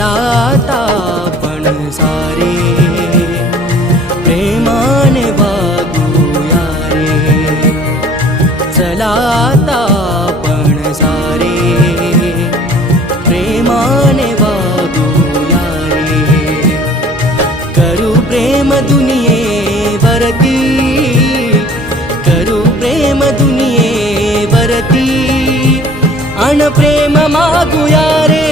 आता पण सारे. प्रेमाने वागूया रे चलाता पण सारे. प्रेमाने वागूया रे करू प्रेम दुनियेवरती. करू प्रेम दुनियेवरती. अन प्रेम मागूया रे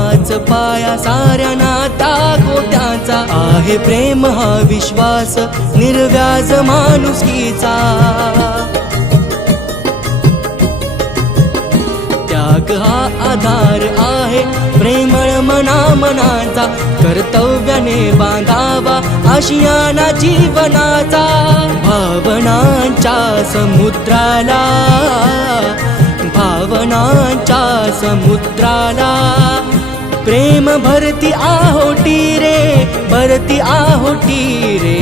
पाया साऱ्या नाता गोत्याचा आहे प्रेम हा विश्वास निर्व्याज माणुसकीचा त्याग हा आधार आहे प्रेमळ मना मनाचा कर्तव्याने बांधावा आशियाना जीवनाचा भावनांच्या समुद्राला भावनांच्या समुद्राला. प्रेम भरती आहोटी रे भरती आहोटी रे.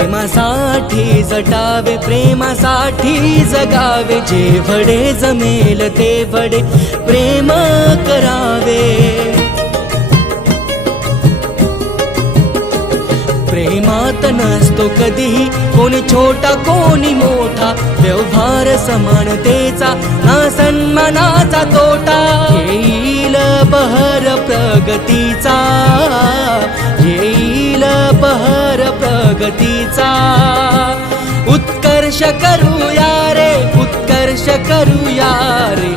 प्रेमासाठी जटावे प्रेमासाठी जगावे जे वडे जमेल ते वडे प्रेम करावे. प्रेमात नसतो कधीही कोणी छोटा कोणी मोठा व्यवहार समानतेचा ना सन्मानाचा तोटा. येईल बहर प्रगतीचा. प्रगतीचा उत्कर्ष करूया रे उत्कर्ष करूया रे.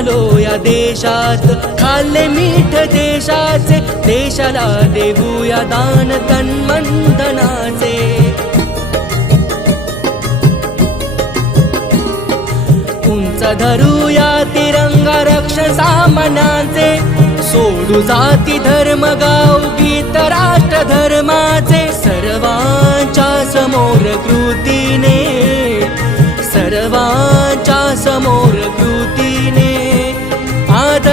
आलो या देशात. खाल्ले मीठ देशाचे देशाला देऊया दान तन्मंदनाचे. उंच धरूया तिरंगा रक्षण सामानाचे सोडू जाती धर्म गाव गीत राष्ट्र धर्माचे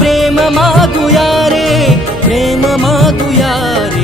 प्रेम मागूया रे प्रेम मागूया रे